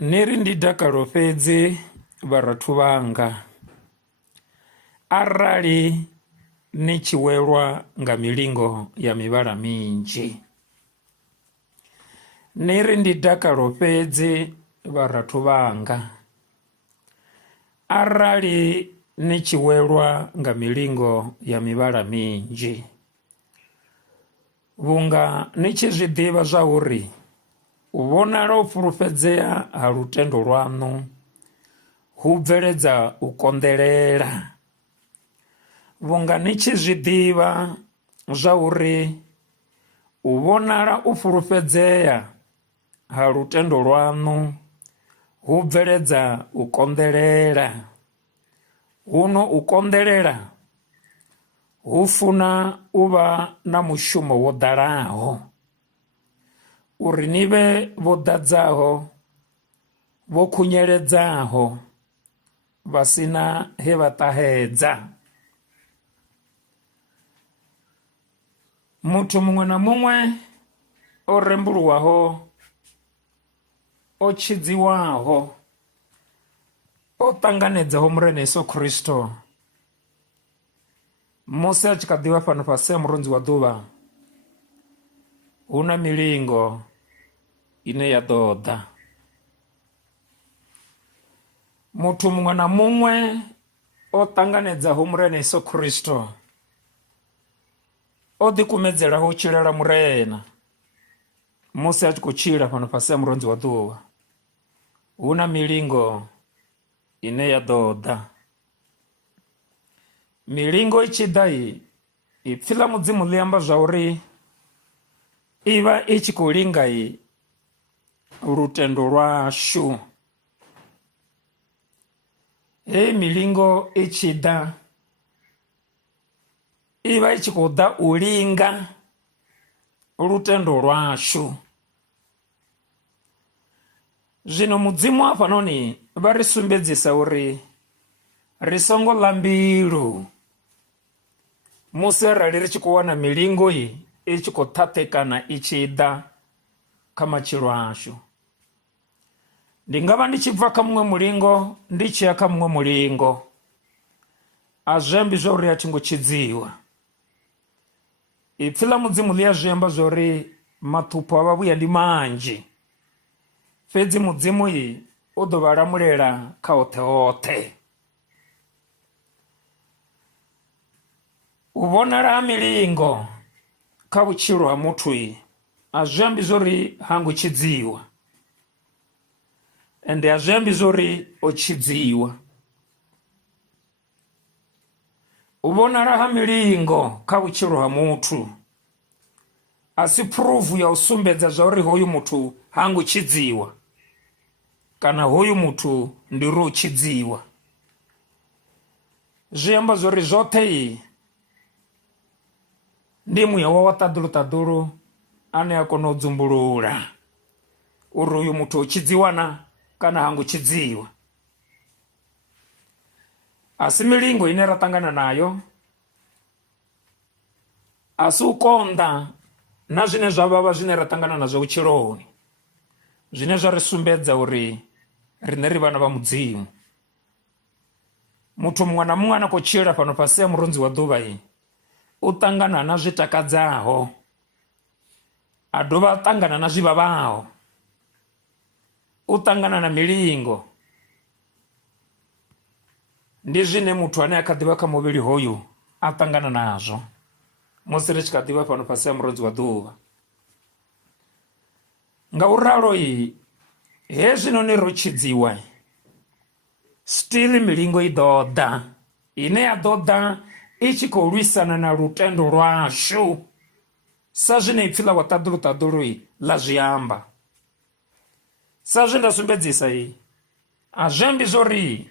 Neri ndi dakalo fhedzi vharathu vhanga, arali ni tshi welwa nga milingo ya mivhala minzhi. Neri ndi dakalo fhedzi vharathu vhanga, arali ni tshi welwa nga milingo ya mivhala minzhi, vhunga ni tshi zwiḓivha zwa uri u vhonala u fulufhedzea ha lutendo lwaṋu hu bveledza u konḓelela, vhunga ni tshi zwiḓivha zwa uri u vhonala u fulufhedzea ha lutendo lwaṋu hu bveledza u konḓelela. Huno u konḓelela hu funa u vha na mushumo wo ḓalaho, uri ni vhe vho ḓadzaho, vho khunyeledzaho, vha sina he vha ṱahedza. Muthu muṅwe na muṅwe o rembuluwaho, o tshidziwaho, o ṱanganedzaho Murena Yesu Kristo, musi a tshi kha ḓivha fhano fhasi ha murunzi wa ḓuvha, hu na milingo ine ya ḓo ḓa. Muthu muṅwe na muṅwe o ṱanganedzaho Murena Yesu Kristo, o ḓikumedzelaho u tshilela murena musi a tshi khou tshila fhano fhasi ha murunzi wa ḓuvha, hu na milingo ine ya ḓo ḓa. Milingo i tshi ḓa ipfhi ḽa Mudzimu ḽi amba zwa uri i vha i tshi khou linga lutendo lwashu. Hei milingo i tshi ḓa, i vha i tshi khou ḓa u linga lutendo lwashu. Zwino Mudzimu hafhanoni vha ri sumbedzisa uri ri songo ḽa mbilu musi arali ri tshi khou wana milingo i tshi khou ṱhaṱhekana i tshi ḓa kha matshilo ashu. Ndi nga vha ndi tshi bva kha muṅwe mulingo ndi tshi ya kha muṅwe mulingo, a zwi ambi zwa uri a thi ngo tshidziwa. Ipfhi ḽa Mudzimu ḽi a zwi amba zwa uri maṱhupho a vhavhuya ndi manzhi, fhedzi Mudzimu u ḓo vha lamulela kha hoṱhe hoṱhe. U vhonala ha milingo kha vhutshilo ha muthu a zwi ambi zwa uri ha ngo tshidziwa, ende a zwi ambi zwa uri o tshidziwa. U vhonala ha milingo kha vhutshilo ha muthu a si phuruvu ya u sumbedza zwa uri hoyu muthu ha ngo tshidziwa, kana hoyu muthu ndi uri o tshidziwa. Zwi amba zwa uri zwoṱhe ndi muya wa ṱaḓulu ane a kona u dzumbulula uri uyu muthu o tshidziwa na kana ha ngo tshidziwa. A si milingo ine ra ṱangana nayo, a si u konḓa na zwine zwa vhavha zwine ra ṱangana nazwo vhutshiloni, zwine zwa ri sumbedza uri riṋe ri vhana vha Mudzimu. Muthu muṅwe na muṅwe a khou tshila fhano fhasi ha murunzi wa ḓuvha u ṱangana na zwi takadzaho, a dovha a ṱangana na zwi vhavhaho, u ṱangana na milingo. Ndi zwine muthu ane a kha ḓivha kha muvhili hoyu a ṱangana nazwo musi ri tshi kha ḓivha fhano fhasi ha murunzi wa ḓuvha. Nga u ralo hezwinoni ro tshidziwa, still milingo i ḓo ḓa, ine ya ḓo ḓa i tshi khou lwisana na lutendo lwashu, sa zwine ipfhi ḽa vhaṱaḓulu ḽa zwi amba. Sa zwe nda sumbedzisa a zwi ambi zwa uri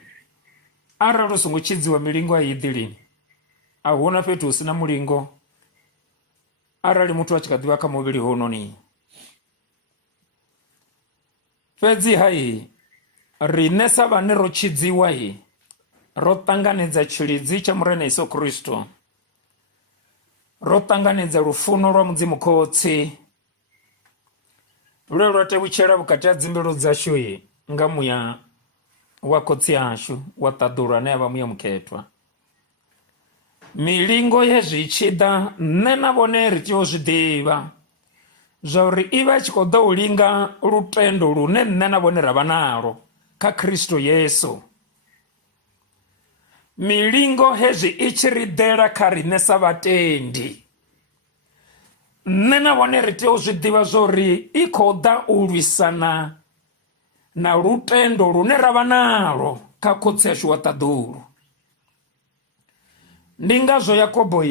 arali u songo tshidziwa milingo a i ḓi lini. A huna fhethu hu sina mulingo arali muthu a tshi kha ḓivha kha muvhili hounoni. Fhedziha riṋe sa vhane ro tshidziwa ro ṱanganedza tshilidzi tsha Murena Yesu Kristo, ro ṱanganedza lufuno lwa Mudzimu Khotsi, lwe lwa tevhutshela vhukati ha dzimbilu dzashu nga muya wa khotsi ashu wa ṱaḓulu ane avha muya mukhetwa. Milingo hezwi tshi ḓa nṋe na vhone ri tea u zwi ḓivha zwa uri i vha tshi khou ḓa u linga lutendo lune nṋe na vhone ra vha nalo kha Kristo Yesu. Milingo hezwi i tshi ri ḓela kha riṋe sa vhatendi, nṋe na vhone ri tea u zwi ḓivha zwa uri i khou ḓa u lwisana na lutendo lune ra vha nalo kha khotsi yashu wa ṱaḓulu. Ndi ngazwo Yakobo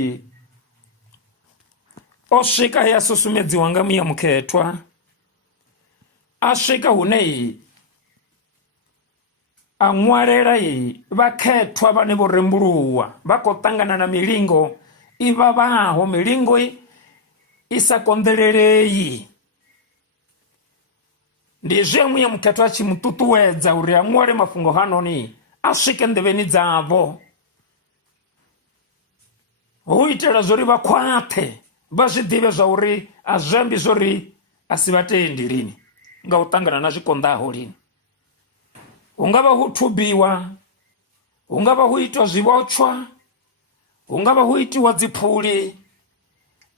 o swika ya susumedziwa nga muya mukhetwa, a swika hune a ṅwalela vhakhethwa vhane vho rembuluwa vha khou ṱangana na milingo i vhavhaho, milingo i sa konḓelelei. Ndi zwe muya mukhetwa a tshi mu ṱuṱuwedza uri a ṅwale mafhungo hanoni a swike nḓevheni dzavho, hu itela zwa uri vha khwaṱhe vha zwi ḓivhe zwa uri a zwi ambi zwa uri a si vhatendi lini nga u ṱangana na zwikonḓaho lini. Hu nga vha hu thubiwa, hu nga vha hu itiwa zwivhotshwa, hu nga vha hu itiwa dziphuli,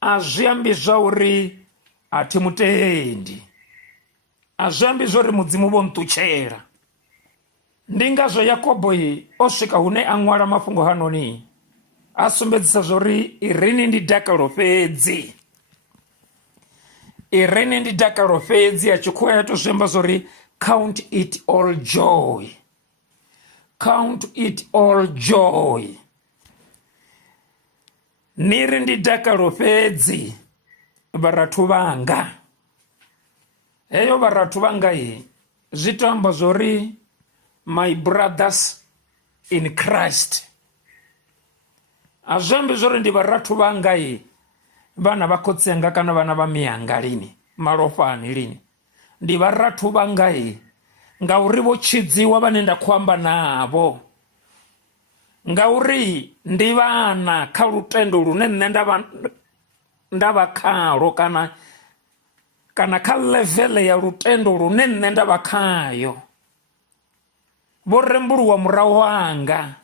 a zwi ambi zwa uri a thi mutendi, a zwi ambi zwa uri mudzimu vho nṱutshela. Ndi ngazwo Yakobo o swika hune a ṅwala mafhungo hanoni a sumbedzisa zwa uri irini ndi dakalo fhedzi, irini ndi dakalo fhedzi. A tshikhuwa ya to zwi amba zwa uri count it all joy, count it all joy. Niri ndi dakalo fhedzi vharathu vhanga. Heyo vharathu vhanga zwi to amba zwa uri my brothers in Christ. A zwi ambi zwa uri ndi vharathu vhanga vhana vha khotsi anga kana vhana vha miyanga lini malofhani lini. Ndi vharathu vhanga ngauri vho tshidziwa vhane nda khou amba navho, ngauri ndi vhana kha lutendo lune nṋe nda vha khalo, kana kha level ya lutendo lune nṋe nda vha khayo. Vho rembuluwa murahu wanga,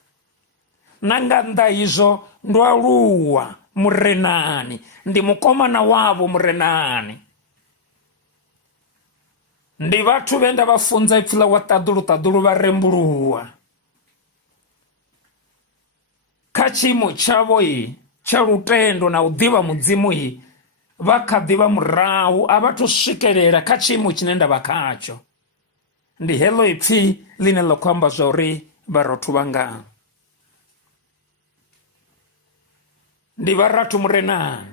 na nga nnḓa izwo ndo aluwa murenani, ndi mukomana wavho murenani. Ndi vhathu vhe nda vha funza ipfhi ḽa wa ṱaḓulu ṱaḓulu vha rembuluwa. Kha tshiimo tshavho tsha lutendo na u ḓivha mudzimu vha kha ḓivha murahu, a vhathu swikelela kha tshiimo tshine nda vha khatsho. Ndi heḽo ipfhi ḽine ḽa khou amba zwa uri vharathu vhanga. Ndi vharathu murenani,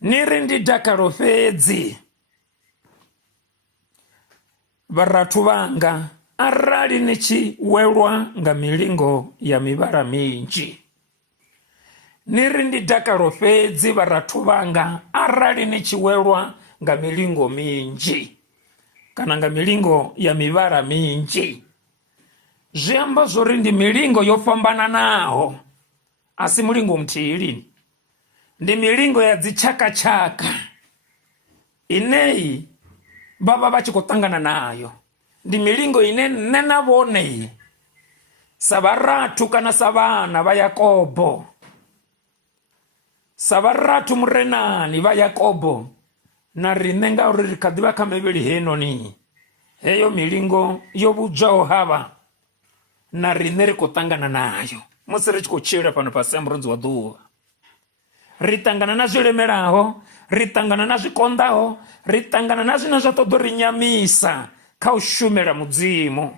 niri ndi dakalo fhedzi vharathu vhanga, arali ni tshi welwa nga milingo ya mivhala minzhi. Niri ndi dakalo fhedzi vharathu vhanga, arali ni tshi welwa nga milingo minzhi kana nga milingo ya mivhala minzhi. Zwi amba zwa uri ndi milingo yo fhambananaho, a si mulingo muthihi lini. Ndi milingo ya dzitshakatshaka ineyi vha vha tshi khou ṱangana nayo. Ndi milingo ine nṋe na vhone sa vharathu kana sa vhana vha Yakobo, sa vharathu murenani vha Yakobo, na riṋe ngauri ri kha ḓivha kha mivhili heinoni, heyo milingo yo vhudzwaho havha na riṋe ri khou ṱangana nayo musi ri tshi khou tshila fhano fhasi ha murunzi wa ḓuvha. Ri ṱangana na zwi lemelaho, ri ṱangana na zwi konḓaho, ri ṱangana na zwine zwa ṱoḓa ri nyamisa kha u shumela mudzimu.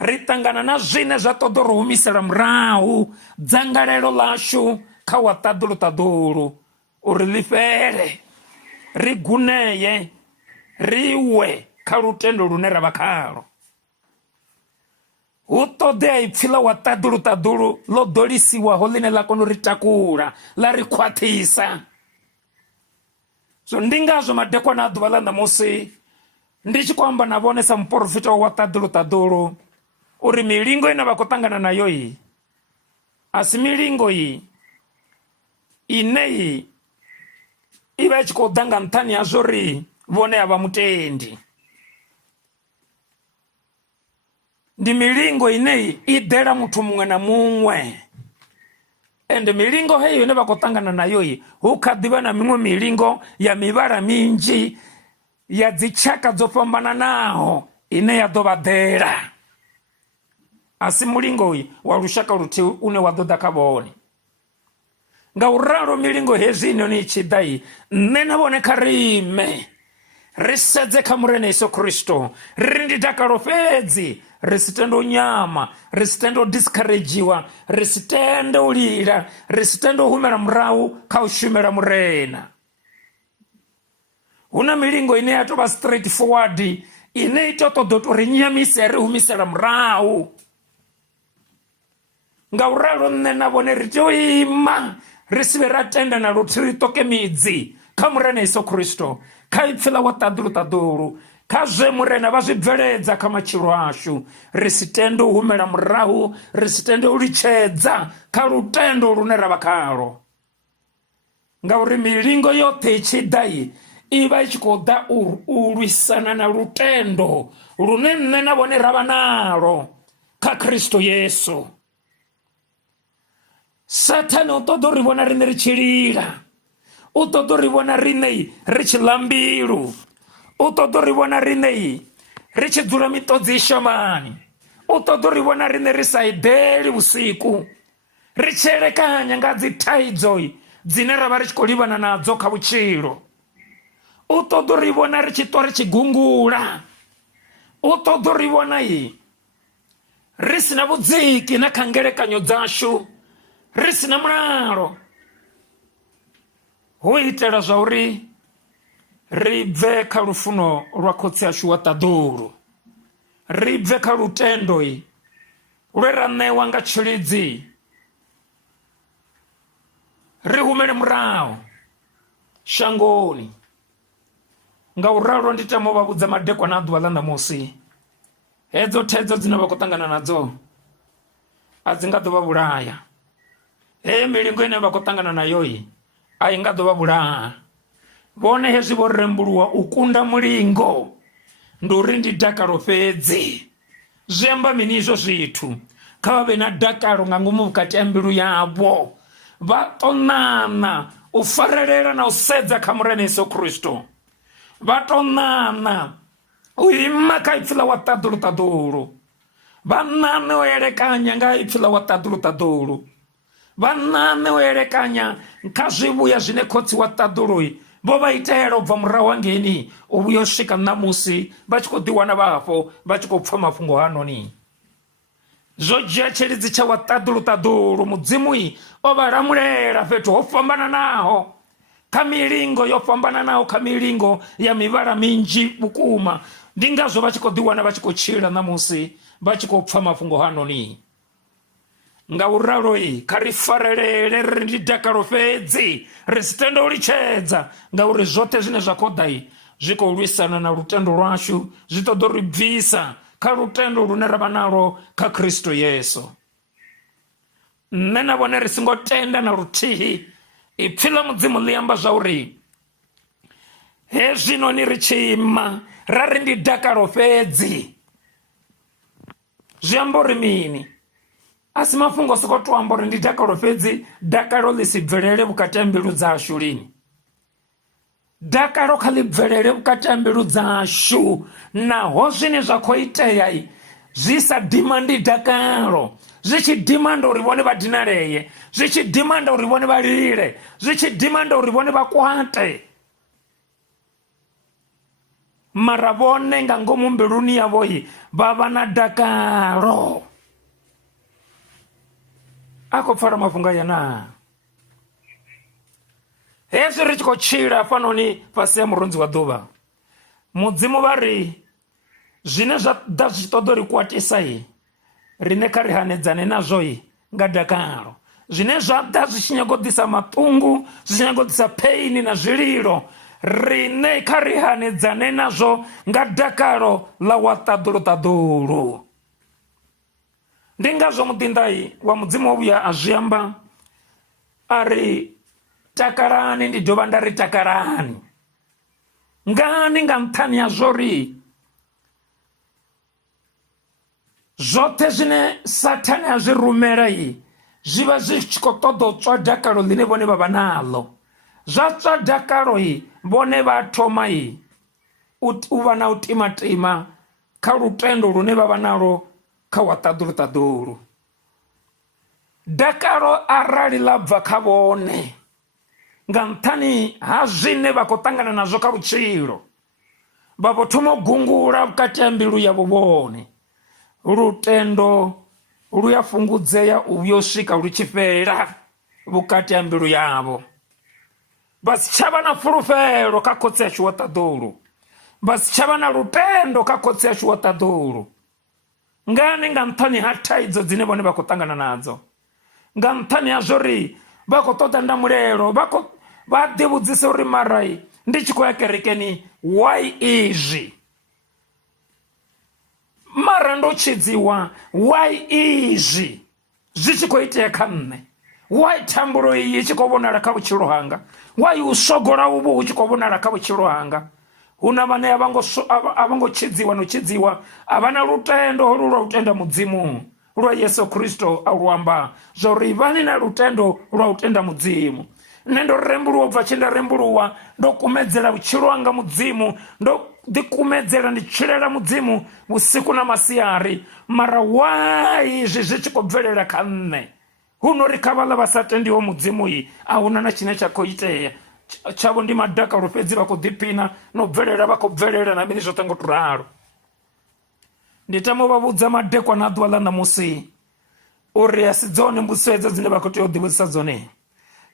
Ri ṱangana na zwine zwa ṱoḓa ri humisela murahu dzangalelo ḽashu kha wa ṱaḓulu ṱaḓulu uri ḽi fhele, ri guneye, ri we kha lutendo lune ra vha khalo. Hu ṱoḓea ipfhi ḽa wa ṱaḓulu ṱaḓulu ḽo ḓolisiwaho ḽine ḽa kona u ri takula, ḽa ri khwaṱhisa. So ndi ngazwo madekwana a ḓuvha ḽa ṋamusi ndi tshi khou amba na vhone sa muprofita wa ṱaḓulu ṱaḓulu uri milingo ine vha khou ṱangana nayo a si milingo ine i vha i tshi khou ḓa nga nṱhani ha zwo ri vone ava mutendi. Ndi milingo ineyi idela muthu mumwe na mumwe. Ende milingo heyo ine vakotangana nayo iyi hukadiva na mimwe milingo ya mivara minji ya dzichaka dzopambana naho ine ya dovadela. Asi mulingo iyi wa lushaka luthi une wa doda kavone. Nga uralo milingo hezi ino ni chidai nena vone karime risedze kamurene Yesu Kristo rindi dakalo fedzi risitendo nyama risitendo discouragewa risitendo ulira risitendo humera mrau kaushumera murena. Una milingo ine atoba straight forward ine itoto doto rinyamisa rihumisera mrau. Nga uralo nena vone ritoima risive ratenda na rutiri toke midzi kamurene Yesu Kristo kaipfila wataduru kazve murena vazvibveledza kamachiro ashu risitendo humela murahu risitendo ulichedza karutendo rune rava kalo. Ngauri milingo yote ichidai iva ichikoda ulwisana na rutendo rune nena vone rava nalo ka Kristo Yesu. Satani utodorivona rine richilila, utodorivona rine richilambilu, utodorivona rine richidzula mitodzi ishamani, utodorivona rine risaideli usiku richelekanya nga dzithaidzoi dzine rava richikolivana nadzo kavuchilo. Utodorivona richitwa richigungula, utodorivona iyi risina vudziki na khangelekanyo dzashu risina mulalo huitela zvauri ribve kha lufuno lwa khotsi ashu watadulu, ribve kha lutendo lwe ra newa nga tshilidzi, ri humele murahu shangoni. Nga uralo ndi tamo vhavhudza madekwana a ḓuvha ḽa ṋamusi hedzo thaidzo dzine vha khou ṱangana nadzo a dzi nga ḓo vha vhulaya. Heyo milingo ine vha khou ṱangana nayo a i nga ḓo vha vhulaha. Vhone hezwi vho rembuluwa u kunda mulingo ndi uri ndi dakalo fhedzi. Zwi amba mini izwo zwithu? Kha vha vhe na dakalo nga ngomu vhukati ha mbilu yavho, vha ṱonana u farelela na u sedza kha murene Yesu Kristo, vha ṱonana u ima kha ipfhi ḽa watadulu, vha ṋane u elekanya nga ipfhi ḽa watadulu, vha ṋane u elekanya kha zwivhuya zwine khotsi watadulu vho vha itela u bva murahu hangeni u vhuya u swika ṋamusi vha tshi khou ḓiwana vhafho vha tshi khou pfha mafhungo hanoni. Zwo dzhia tshilidzi tsha watadulu mudzimu o vha lamulela fhethu ho fhambananaho, kha milingo yo fhambananaho, kha milingo ya mivhala minzhi vhukuma. Ndi ngazwo vha tshi khou ḓiwana vha tshi khou tshila ṋamusi vha tshi khou pfha mafhungo hanoni. Nga uralo kha ri farelele ri ndi dakalo fhedzi ri si tende u litshedza, ngauri zwoṱhe zwine zwa khou ḓa zwi khou lwisana na lutendo lwashu, zwi ṱoḓa ri bvisa kha lutendo lune ra vha nalo kha Kristo Yesu. Nṋe na vhone ri singo tenda na luthihi ipfhi ḽa mudzimu ḽi amba zwa uri hezwinoni ri tshi ima ra ri ndi dakalo fhedzi. Zwi amba uri mini? A si mafhungo o sokou to amba uri ndi dakalo fhedzi, dakalo ḽi si bvelele vhukati ha mbilu dzashu lini. Dakalo kha ḽi bvelele vhukati ha mbilu dzashu, naho zwine zwa khou itea zwi sa dimandi dakalo, zwi tshi dimanda uri vhone vha dinaleye, zwi tshi dimanda uri vhone vha lile, zwi tshi dimanda uri vhone vha kwate. Mara vhone nga ngomu mbiluni yavho vha vha na dakalo. A khou pfala mafhungo aya na? Hezwi ri tshi khou tshila fanoni fhasi ya murunzi wa ḓuvha, mudzimu vha ri zwine zwa ḓa zwi ṱoḓa ri kwatisa rine kha ri hanedzane nazwo nga dakalo. Zwine zwa ḓa zwi tshi nyaga u ḓisa maṱungu, zwi tshi nyaga u ḓisa pain na zwililo, rine kha ri hanedzane nazwo nga dakalo ḽa watadulu. Ndi ngazwo muḓindai wa mudzimu wo vhuya a zwi amba a ri takalani, ndi dovha nda ri takalani. ngani nga nṱhani ya zwori zwoṱhe zwine Sathane a zwi rumela zwi vha zwi tshi khou ṱoḓa u tswa dakalo ḽine vhone vha vha naḽo. Zwa tswa dakalo vhone vha thoma u vha na u timatima kha lutendo lune vha vha nalo kha wa ṱaḓulu. Dakalo arali ḽa bva kha vhone nga nṱhani ha zwine vha khou ṱangana nazwo kha vhutshilo, vha vho thoma u gungula vhukati ha mbilu yavho vhone. Lutendo lu ya fhungudzea u vhuya u swika lu tshi fhela vhukati ha mbilu yavho. Vha si tsha vha na fulufhelo kha khotsi yashu wa ṱaḓulu, vha si tsha vha na lutendo kha khotsi yashu wa ṱaḓulu. Ngani? Nga nṱhani ha thaidzo dzine vhone vha khou ṱangana nadzo, nga nṱhani ha zwori vha khou ṱoḓa ndamulelo, vha ḓivhudzisa uri marai ndi tshi khou ya kerekeni why izwi, mara ndo tshidziwa why izwi zwi tshi khou itea kha nṋe, why thambulo iyi tshi khou vhonala kha vhutshilo hanga, why u sogola uvhu hu tshi khou vhonala kha vhutshilo hanga. Hu na vhane a vho ngo tshidziwa no tshidziwa, a vha na lutendo holu lwa u tenda mudzimu lwa Yesu Kristo a lu amba zwauri vhani na lutendo lwa u tenda mudzimu. Nṋe ndo rembuluwa u bva tshe nda rembuluwa ndo kumedzela vhutshilo hanga mudzimu, ndo ḓikumedzela ndi tshilela mudzimu vhusiku na masiari, mara why izwi zwi tshi khou bvelela kha nṋe? Hu nori kha vhaḽa vha sa tendiho mudzimu a huna na tshine tsha khou itea, tshavho ndi madakalo fhedzi, vha khou ḓiphina no bvelela, vha khou bvelela na mini zwoṱhe ngo to ralo. Ndi tama u vha vhudza madekwana a ḓuvha ḽa ṋamusi uri a si dzone mbudziso hedzo dzine vha khou tea u ḓivhudzisa dzone.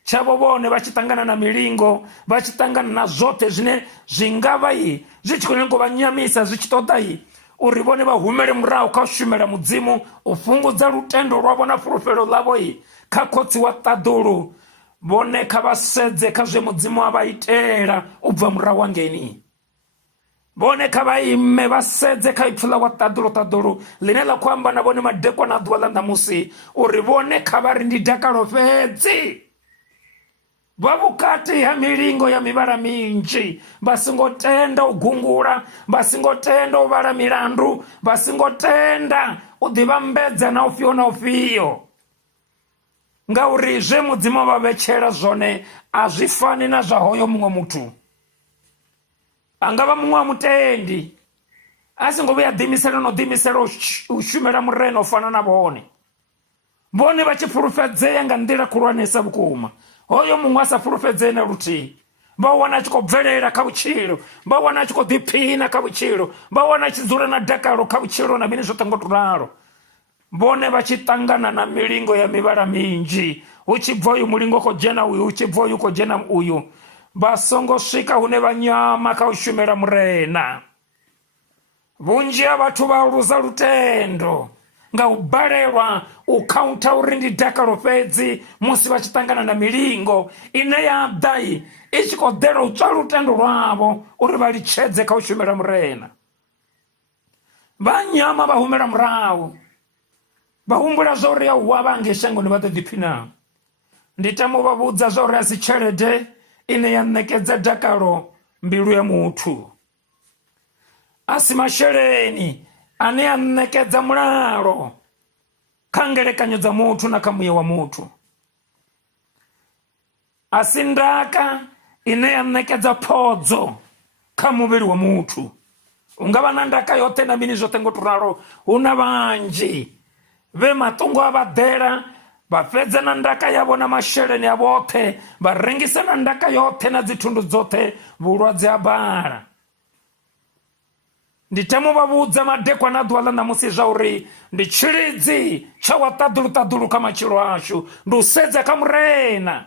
Tshavho vhone vha tshi ṱangana na milingo, vha tshi ṱangana na zwoṱhe zwine zwi nga vha zwi tshi khou nyanga u vha nyamisa, zwi tshi ṱoḓa uri vhone vha humele murahu kha u shumela mudzimu, u fhungudza lutendo lwavho na fulufhelo ḽavho kha khotsi wa ṱaḓulu, vhone kha vha sedze kha zwe mudzimu a vha itela u bva murahu hangeni. Vhone kha vha ime vha sedze kha ipfhi ḽa wa ṱaḓulu ḽine ḽa khou amba na vhone madekwana a ḓuvha ḽa ṋamusi uri vhone kha vha ri ndi dakalo fhedzi. Vha vhukati ha milingo ya mivhala minzhi, vha songo tenda u gungula, vha songo tenda u vhala milandu, vha songo tenda u ḓivhambedza na ufhio na ufhio, ngauri zwe mudzimu vha vhetshela zwone a zwi fani na zwa hoyo muṅwe muthu. A nga vha muṅwe wa mutendi a songo vhuya ḓimisela no ḓimisela u shumela murena u fana na vhone, vhone vha tshi fulufhedzea nga nḓila khulwanesa vhukuma. Hoyo muṅwe a sa fulufhedzee na luthihi, vha wana a tshi khou bvelela kha vhutshilo, vha wana a tshi khou ḓiphina kha vhutshilo, vha wana a tshi dzula na dakalo kha vhutshilo na mini zwoṱhe ngo to ralo. Vhone vha tshi ṱangana na milingo ya mivhala minzhi, hu tshi bva uyu mulingo khou dzhena uyu, hu tshi bva uyu khou dzhena uyu, vha songo swika hune vha nyama kha u shumela murena. Vhunzhi ha vhathu vha luza lutendo nga u balelwa u kaunta uri ndi dakalo fhedzi musi vha tshi ṱangana na milingo ine ya ḓa i tshi khou ḓela u tswa lutendo lwavho uri vha litshedze kha u shumela murena. Vha nyama vha humela murahu, vha humbula zwa uri ya uwa vhange shangoni vha ḓo ḓiphina. Ndi tama u vha vhudza zwa uri a si tshelede ine ya ṋekedza dakalo mbilu ya muthu, a si masheleni ane a ṋekedza mulalo kha ngelekanyo dza muthu na kha muya wa muthu, a si ndaka ine ya ṋekedza phodzo kha muvhili wa muthu. U nga vha na ndaka yoṱhe na mini zwoṱhe ngo to ralo. Hu na vhanzhi vhe maṱungo a vha ḓela, vha fhedza na ndaka yavho na masheleni a vhoṱhe, vha rengisa na ndaka yoṱhe na dzi thundu dzoṱhe, vhulwadze ha bala. Ndi tama u vha vhudza madekwana a ḓuvha ḽa ṋamusi zwa uri ndi tshilidzi tsha wa ṱaḓulu kha matshilo ashu, ndi u sedza kha murena.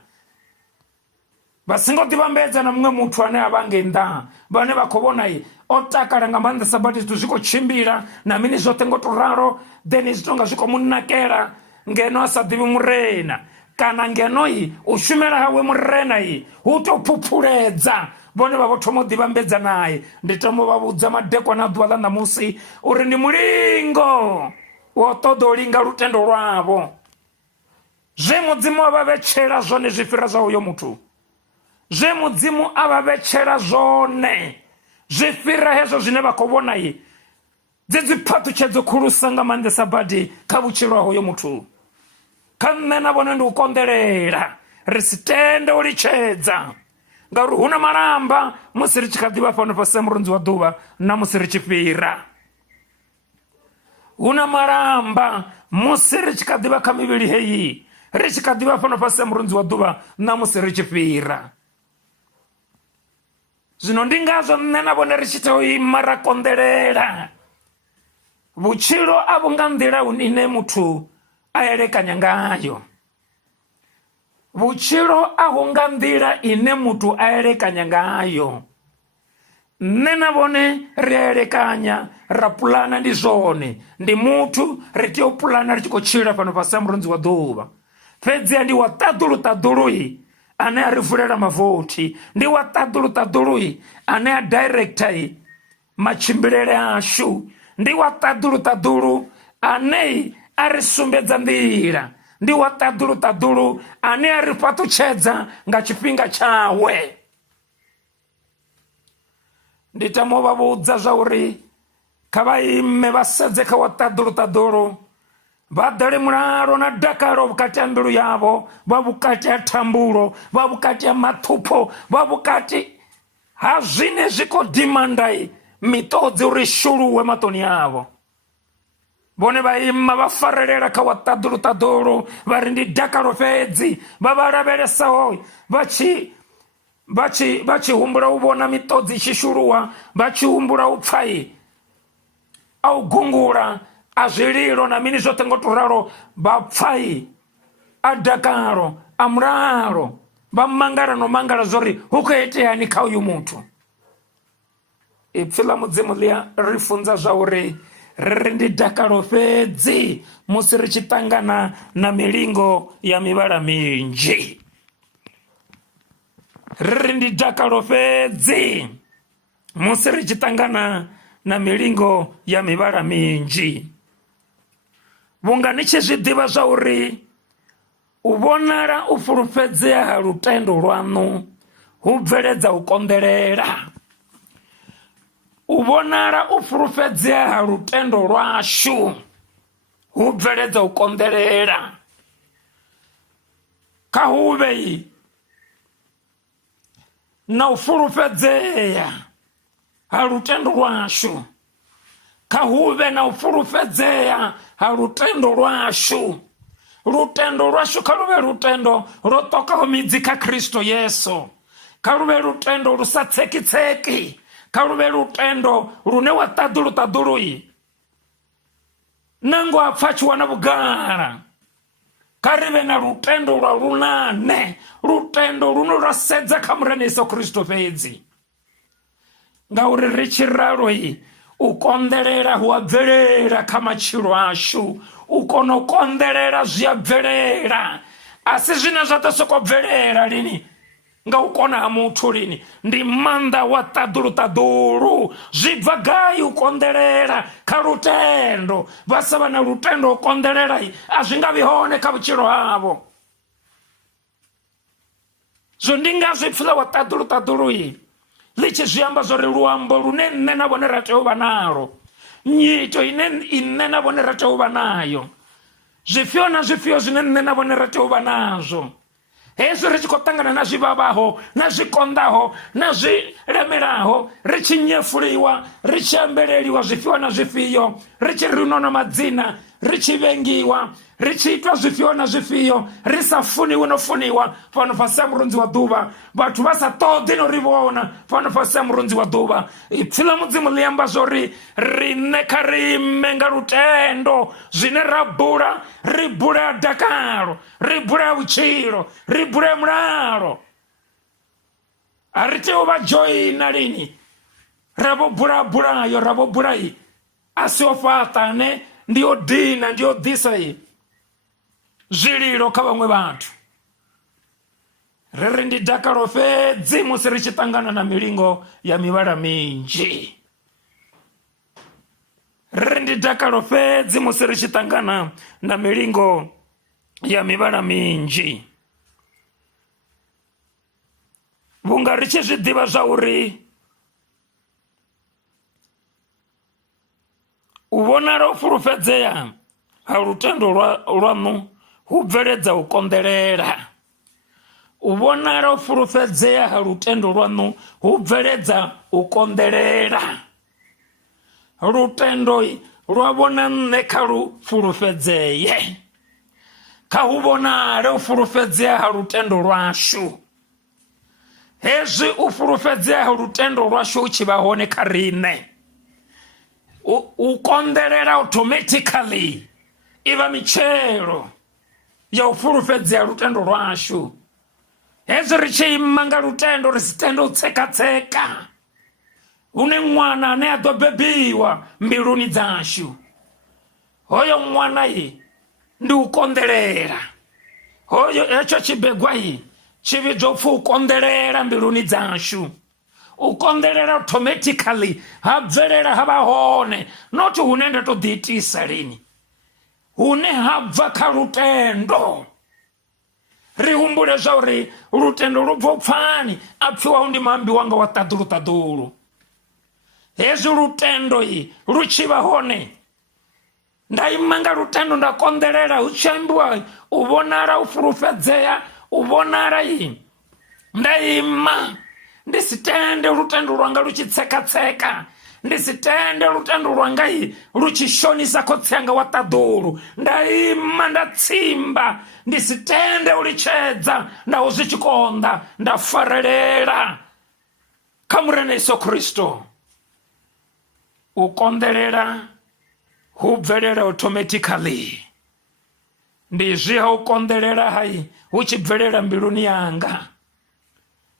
Vha songo ḓivhambedza na muṅwe muthu ane a vha nge nnḓa, vhane vha khou vhona o takala nga maanḓesa badi zwithu zwi khou tshimbila na mini zwoṱhe ngo to ralo, then zwi tonga zwi khou mu nakela ngeno a sa ḓivhi murena, kana ngeno u shumela hawe murena hu tou phuphuledza, vhone vha vho thoma u ḓivhambedza naye. Ndi tama u vha vhudza madekwana a ḓuvha ḽa ṋamusi uri ndi mulingo wo ṱoḓa u linga lutendo lwavho. Zwe mudzimu a vha vhetshela zwone zwi fhira zwa uyo muthu, zwe mudzimu a vha vhetshela zwone zwi fhira hezwo zwine vha khou vhona dzedzi phathutshedzo khulusa nga maanḓesa badi kha vhutshilo ha hoyo muthu. Kha nṋe na vhone ndi u konḓelela, ri si tende u litshedza ngauri hu na malamba musi ri tshi kha ḓivha fhano fhasi ha murunzi wa ḓuvha na musi ri tshi fhira. Hu na malamba musi ri tshi kha ḓivha kha mivhili heyi, ri tshi kha ḓivha fhano fhasi ha murunzi wa ḓuvha na musi ri tshi fhira. Zwino ndi ngazwo nṋe na vhone ri tshi tea u ima ra konḓelela. Vhutshilo a vhu nga nḓila ine muthu a elekanya ngayo. Vhutshilo a hu nga nḓila ine muthu a elekanya ngayo. Nṋe na vhone ri a elekanya, ra pulana, ndi zwone. Ndi muthu, ri tea u pulana ri tshi khou tshila fhano fhasi ha murunzi wa ḓuvha. Fhedziha ndi wa ṱaḓulu ane a ri vulela mavothi. Ndi wa ṱaḓulu ane a director matshimbilele ashu. Ndi wa ṱaḓulu ane a ri sumbedza nḓila. Ndi wa ṱaḓulu ane a ri fhaṱutshedza nga tshifhinga tshawe. Ndi tama u vha vhudza zwa uri kha vha ime vha sedze kha wa ṱaḓulu, vha ḓale mulalo na dakalo vhukati ha mbilu yavho, vha vhukati ha thambulo, vha vhukati ha maṱhupho, vha vhukati ha zwine zwi khou dimanda miṱodzi uri shuluwe maṱoni avho. Vhone vha ima vha farelela kha wa ṱaḓulu, vha ri ndi dakalo fhedzi, vha vha lavhelesaho vha tshi humbula u vhona miṱodzi i tshi shuluwa, vha tshi humbula u pfha a u gungula a zwililo na mini zwoṱhe ngo to ralo, vha pfha a dakalo a mulalo, vha mangala no mangala zwori hu khou iteani kha uyu muthu. Ipfhi ḽa mudzimu ḽi ri funza zwa uri ri ndi dakalo fhedzi musi ri tshi ṱangana na milingo ya mivhala minzhi. Ri ndi dakalo fhedzi musi ri tshi ṱangana na milingo ya mivhala minzhi. Vhunga ni tshi zwi ḓivha zwa uri u vhonala u fulufhedzea ha lutendo lwaṋu hu bveledza u konḓelela. U vhonala u fulufhedzea ha lutendo lwashu hu bveledza u konḓelela. Kha huvhe na u fulufhedzea ha lutendo lwashu. Kha huvhe na u fulufhedzea ha lutendo lwashu. Lutendo lwashu kha luvhe lutendo lwo ṱokaho midzi kha Kristo Yesu. Kha luvhe lutendo lu sa tsekitseki. Kha luvhe lutendo lune wa ṱaḓulu nango a pfha tshi wana vhugala. Kha ri vhe na lutendo lwa lunane, lutendo lune lwa sedza kha murena Yesu Kristo fhedzi. Ngauri ri tshi ralo u konḓelela hu a bvelela kha matshilo ashu. U kona u konḓelela zwi a bvelela, a si zwine zwa ḓo sokou bvelela lini nga u kona ha muthu lini. Ndi maanḓa wa ṱaḓulu. Zwi bva gai u konḓelela kha lutendo? Vha sa vha na lutendo u konḓelela a zwi nga vhi hone kha vhutshilo havho. Zwo ndi nga zwi pfula wa ṱaḓulu ḽi tshi zwi amba zwori luambo lune nṋe na vhone ra tea u vha nalo, nyito ine nṋe na vhone ra tea u vha nayo, zwifhio na zwifhio zwine nṋe na vhone ra tea u vha nazwo. Hezwi ri tshi khou ṱangana na zwi vhavhaho na zwi konḓaho na zwi lemelaho, ri tshi nyefuliwa, ri tshi ambeleliwa zwifhio na zwifhio, ri tshi rinwa na madzina, ri tshi vhengiwa, ri tshi itwa zwifhio na zwifhio, ri sa funiwi no funiwa fhano fhasi ha murunzi wa ḓuvha, vhathu vha sa ṱoḓi no ri vhona fhano fhasi ha murunzi wa ḓuvha. Ipfhi ḽa mudzimu ḽi amba zwori riṋe kha ri ime nga lutendo, zwine ra bula, ri bule ha dakalo, ri bule ha vhutshilo, ri bule ha mulalo. A ri tea u vha joina lini ra vho bulayo, ra vho bula a si o fhaṱa ne ndi o dina, ndi o ḓisa zwililo kha vhaṅwe vhathu. Ri ndi dakalo fhedzi musi ri tshi ṱangana na milingo ya mivhala minzhi. Ri ndi dakalo fhedzi musi ri tshi ṱangana na milingo ya mivhala minzhi. Vhunga ri tshi zwi ḓivha zwa uri u vhonala u fulufhedzea ha lutendo lwanu hu bveledza u konḓelela. U vhonala u fulufhedzea ha lutendo lwanu hu bveledza u konḓelela. Lutendo lwa vhona nṋe kha lu fulufhedzeye, kha hu vhonale u fulufhedzea ha lutendo lwashu. Hezwi u fulufhedzea ha lutendo lwashu u tshi vha hone kha riṋe, u konḓelela automatically iva mitshelo ya u fulufhedzea lutendo lwashu. Hezwi ri tshi ima nga lutendo ri si tende u tseka-tseka, hune ṅwana ane a ḓo bebiwa mbiluni dzashu, hoyo ṅwana ndi u konḓelela. Hetsho tshibegwa tshi vhidzwa upfhi u konḓelela mbiluni dzashu. U konḓelela automatically ha bvelela ha vha hone, not hune nda to ḓi itisa lini, hune ha bva kha lutendo. Ri humbule zwa uri lutendo lu bva pfani, a pfhiwaho ndi mambi wanga wa ṱaḓulu. Hezwi lutendo lu tshi vha hone, nda ima nga lutendo nda konḓelela, hu tshi ambiwa u vhonala u fulufhedzea, u vhonala nda ima ndi si tende lutendo lwanga lu tshi tseka-tseka, ndi si tende lutendo lwanga lu tshi shonisa khotsi yanga wa ṱaḓulu. Nda ima nda tsimba, ndi si tende u litshedza naho zwi tshi konḓa, nda farelela kha Murena Yesu Kristo. U konḓelela hu bvelela automatically. Ndi zwi ha u konḓelela hu tshi bvelela mbiluni yanga.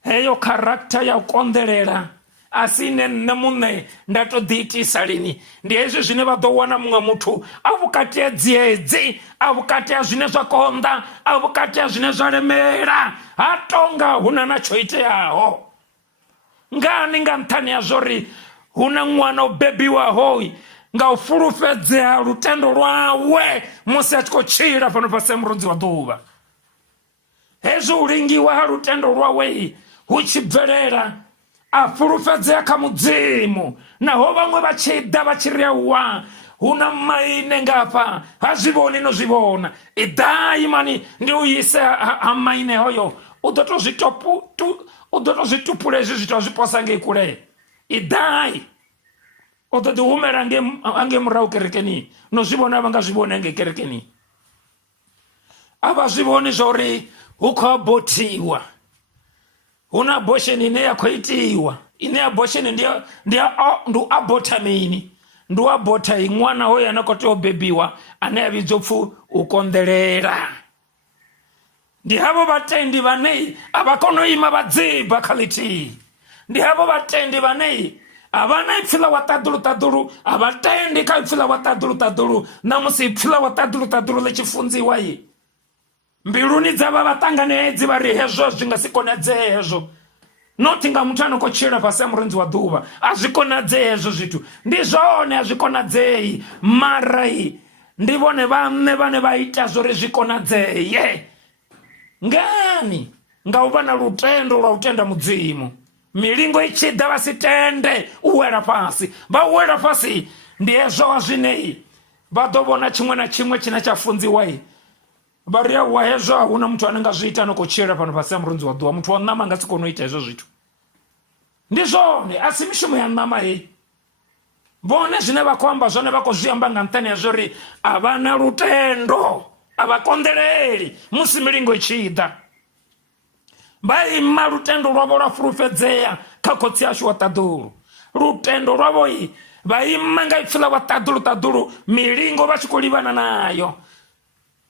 Heyo kharakta ya u konḓelela a si nne muṋe nda to ḓi itisa lini. Ndi hezwi zwine vha ḓo wana muṅwe muthu a vhukati ha dziedzi, a vhukati ha zwine zwa konḓa, a vhukati ha zwine zwa lemela, ha tonga huna na tsho iteaho. Ngani? Nga nṱhani ha zwori hu na ṅwana o bebiwaho nga u fulufhedzea lutendo lwawe musi a tshi khou tshila fhano fhasi ha murunzi wa ḓuvha. Hezwi u lingiwa ha lutendo lwawe hu tshi bvelela, a fulufhedzea kha mudzimu. Naho vhaṅwe vha tshi ḓa vha tshi ri awa hu na maine ngafha, ha zwi vhoni no zwi vhona, ḓai mani ndi u ise ha maine hoyo, u ḓo to zwi tupula hezwi zwithu a zwi posa ngei kule. Ḓai u ḓo ḓi humela hange murahu kerekeni, no zwi vhona vha nga zwi vhone hange kerekeni. A vha zwi vhoni zwa uri hu khou abotiwa, hu na abortion ine ya khou itiwa, ine abortion ndi u abota mini? Ndi u abota ṅwana hoyo ane khou tea u bebiwa, ane a vhidzwa upfhi u konḓelela. Ndi havho vhatendi vhane a vha koni u ima vha dziba kha ḽithihi. Ndi havho vhatendi vhane a vha na ipfhi ḽa wa ṱaḓulu, a vha tendi kha ipfhi ḽa wa ṱaḓulu. Namusi ipfhi ḽa wa ṱaḓulu ḽi tshi funziwa mbiluni dzavha vha ṱanganedzi vha ri hezwo zwi nga si konadzee hezwo. Nothi nga muthu ano khou tshila fhasi ha murunzi wa ḓuvha, a zwi konadzee hezwo zwithu. Ndi zwone a zwi konadzei, mara ndi vhone vhaṋe vhane vha ita zwori zwi konadzeye. Ngani? Nga u vha na lutendo lwa u tenda mudzimu. Milingo i tshi ḓa vha si tende u wela fhasi, vha wela fhasi. Ndi hezwo zwine vha ḓo vhona tshiṅwe na tshiṅwe tshine tsha funziwa vha ri awa hezwo a huna muthu ane nga zwi ita ano khou tshila fhano fhasi ha murunzi wa ḓuvha. Muthu wa ṋama nga si kone u ita hezwo zwithu. Ndi zwone, a si mishumo ya ṋama heyi. Vhone zwine vha khou amba zwone vha khou zwi amba nga nṱhani ha zwori a vha na lutendo, a vha konḓeleli musi milingo i tshi ḓa. Vha ima lutendo lwavho lwa fulufhedzea kha khotsi yashu wa ṱaḓulu. Lutendo lwavho vha ima nga ipfhi ḽa wa ṱaḓulu, milingo vha tshi khou livhana nayo.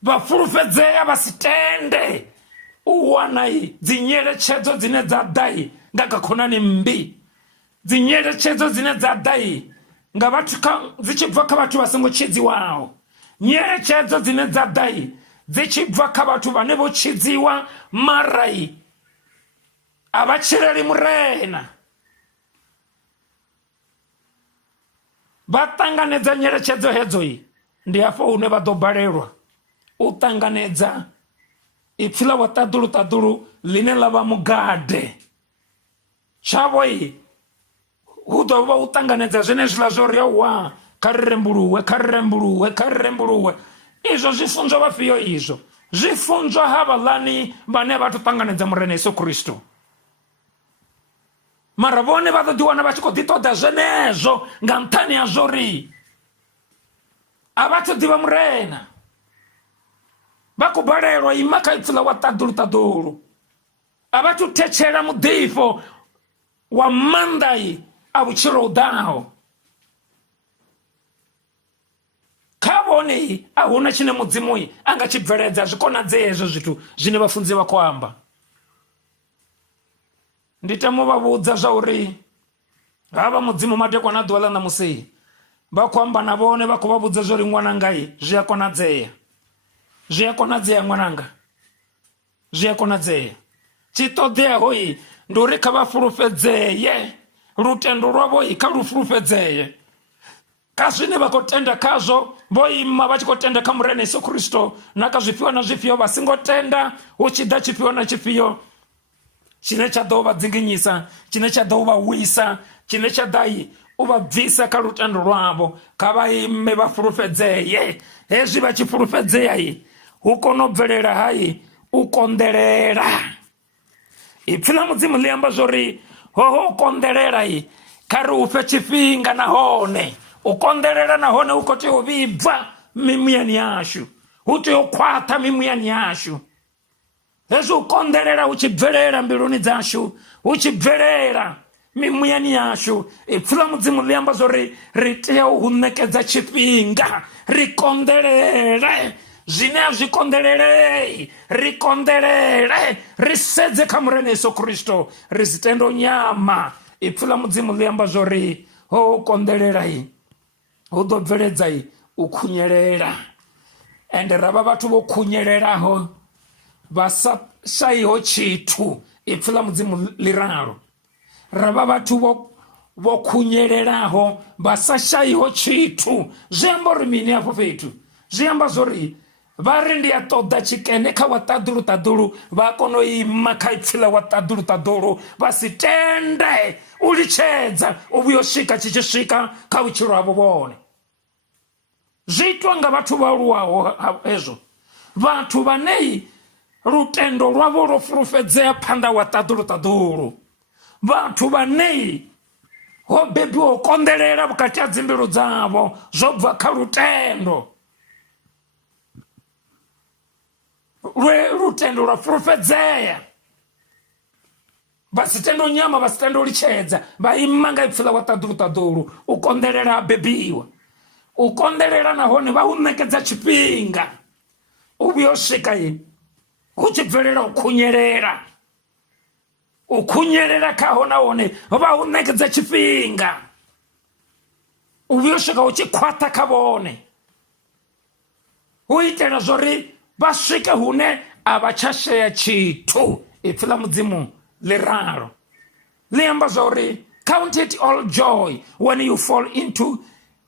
Vha fulufhedzea vha si tende u wana dzi nyeletshedzo dzine dza ḓa nga kha khonani mmbi, dzi nyeletshedzo dzine dza ḓa nga vhathu dzi tshi bva kha vhathu vha songo tshidziwaho, nyeletshedzo dzine dza ḓa dzi tshi bva kha vhathu vhane vho tshidziwa mara a vha tshileli murena. Vha ṱanganedza nyeletshedzo hedzo ndi hafho hune vha ḓo balelwa u ṱanganedza ipfhi ḽa wa ṱaḓulu ḽine ḽa vha mugade tshavho hu ḓo vha u ṱanganedza zwenezwiḽa zwo ri awa karembuluwe. Izwo zwifunzwa vhafhio izwo? Zwifunzwa havhaḽani vhane vha to ṱanganedza murena Yesu Kristo. Mara vhone vha ḓo ḓiwana vha tshi khou ḓi ṱoḓa zwenezwo nga nṱhani ha zwori a vha thu ḓivha murena. Vha khou balelwa ima kha ipfhi ḽa wa ṱaḓulu. A vha thu thetshela muḓifho wa maanḓa a vhutshilo u ḓaho. Kha vhone a huna tshine mudzimu a nga tshi bveledza zwi konadzea hezwo zwithu zwine vhafunzi vha khou amba. Ndi tamo vha vhudza zwa uri havha mudzimu madekwana ḓuvha ḽa ṋamusi vha khou amba na vhone vha khou vha vhudza zwa uri ṅwananga zwi a konadzea. Zwi a konadzea ṅwananga. Zwi a konadzea. Tshi ṱoḓeaho ndi uri kha vha fulufhedzeye. Lutendo lwavho kha lu fulufhedzeye. Kha zwine vha khou tenda khazwo vho ima vha tshi khou tenda kha murena Yesu Kristo na kha zwifhio na zwifhio vha singo tenda hu tshi ḓa tshifhio na tshifhio tshine tsha ḓo vha dzinginyisa, tshine tsha ḓo vha wisa, tshine tsha ḓa u vha bvisa kha lutendo lwavho. Kha vha ime vha fulufhedzeye. Hezwi vha tshi fulufhedzea hu kona u bvelela u konḓelela. Ipfhi ḽa mudzimu ḽi amba zwori hoho u konḓelela kha ri u fhe tshifhinga nahone u konḓelela nahone u khou tea u vhibva mimuyani yashu. Hu tea u khwaṱha mimuyani yashu. Hezwi u konḓelela hu tshi bvelela mbiluni dzashu, hu tshi bvelela mimuyani yashu, ipfhi ḽa mudzimu ḽi amba zwori ri tea u hu ṋekedza tshifhinga ri konḓelele. Zwine a zwi konḓelelei ri konḓelele, ri sedze kha murena Yesu Kristo, ri si tende u nyama. Ipfhi ḽa mudzimu ḽi amba zwori ho konḓelela hu ḓo bveledza u khunyelela. Ende ravha vhathu vho khunyelelaho vha sa shayiho tshithu. Ipfhi ḽa mudzimu ḽi ralo. Ravha vhathu vho khunyelelaho vha sa shayiho tshithu. Zwi amba uri mini afho fhethu? Zwi amba zwori vha ri ndi a ṱoḓa tshikene kha wa ṱaḓulu vha kona u ima kha ipfhi ḽa wa ṱaḓulu vha si tende u litshedza u vhuya u swika tshi tshi swika kha vhutshilo havho vhone. Zwi itwa nga vhathu vha aluwaho hezwo, vhathu vhane lutendo lwavho lwo fulufhedzea phanḓa wa ṱaḓulu. Vhathu vhane ho bebiwa u konḓelela vhukati ha dzimbilu dzavho zwo bva kha lutendo. Lutendo lwa fulufhedzea. Vha si tende u nyama, vha si tende u litshedza, vha ima nga ipfhi ḽa wa ṱaḓulu. U konḓelela ha bebiwa. U konḓelela nahone vha u ṋekedza tshifhinga u vhuya u swika hu tshi bvelela u khunyelela. U khunyelela khaho nahone vha u ṋekedza tshifhinga u vhuya u swika hu tshi khwaṱha kha vhone. U itela zwori vha swike hune a vha tsha shaya tshithu. Ipfhi ḽa mudzimu ḽi ralo. Ḽi amba zwa uri count it all joy when you fall into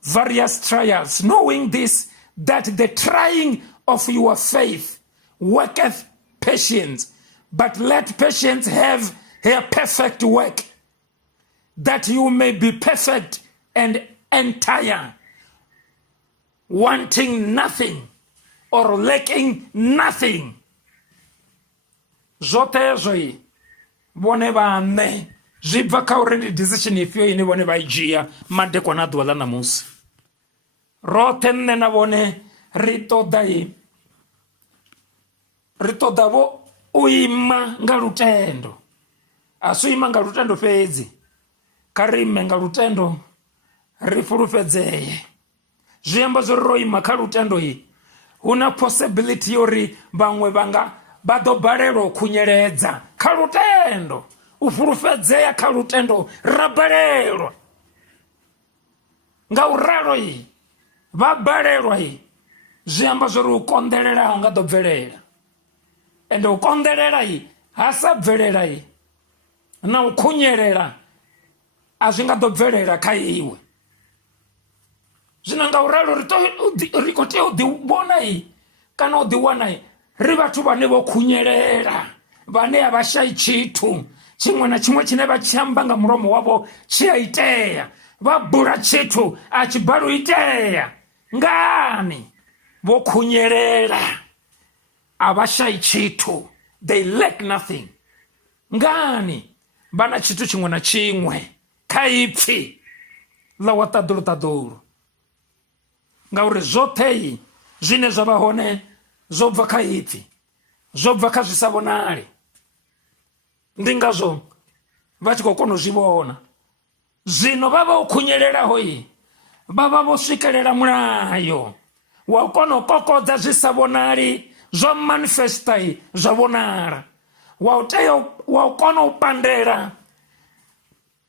various trials, knowing this, that the trying of your faith worketh patience. But let patience have her perfect work, that you may be perfect and entire, wanting nothing or lacking nothing. Zwoṱhe hezwo vhone vhaṋe zwi bva kha uri ndi decision ifhio ine vhone vha I dzhia madekwana a ḓuvha ḽa ṋamusi. Roṱhe nṋe na vhone ri ṱoḓa vho u ima nga lutendo. A si u ima nga lutendo fhedzi, kha ri ime nga lutendo ri fulufhedzeye. Zwi amba zwori ro ima kha lutendo hu na possibility yori vhaṅwe vha ḓo balelwa u khunyeledza kha lutendo. U fulufhedzea kha lutendo ra balelwa. Nga u ralo vha balelwa zwi amba zwori u konḓelelaho nga ḓo bvelela. Ende u konḓelela ha sa bvelela na u khunyelela a zwi nga ḓo bvelela kha iwe. Zwino nga u ralo ri khou tea u ḓivhona kana u ḓiwana ri vhathu vhane vho khunyelela, vhane a vha shayi tshithu. Tshiṅwe na tshiṅwe tshine vha tshi amba nga mulomo wavho tshi a itea. vha bula tshithu a tshi bala u itea. Ngani? Vho khunyelela, a vha shayi tshithu, they lack nothing. Ngani? Vha na tshithu tshiṅwe na tshiṅwe kha ipfhi ḽa wa ṱaḓulu. Ngauri zwoṱhe zwine zwa vha hone zwo bva kha ipfhi, zwo bva kha zwi sa vhonali. Ndi ngazwo vha tshi khou kona u zwi vhona. Zwino vha vha u khunyelelaho vha vha vho swikelela mulayo wa u kona u kokodza zwi sa vhonali zwa manifesta zwa vhonala, wa u kona u pandela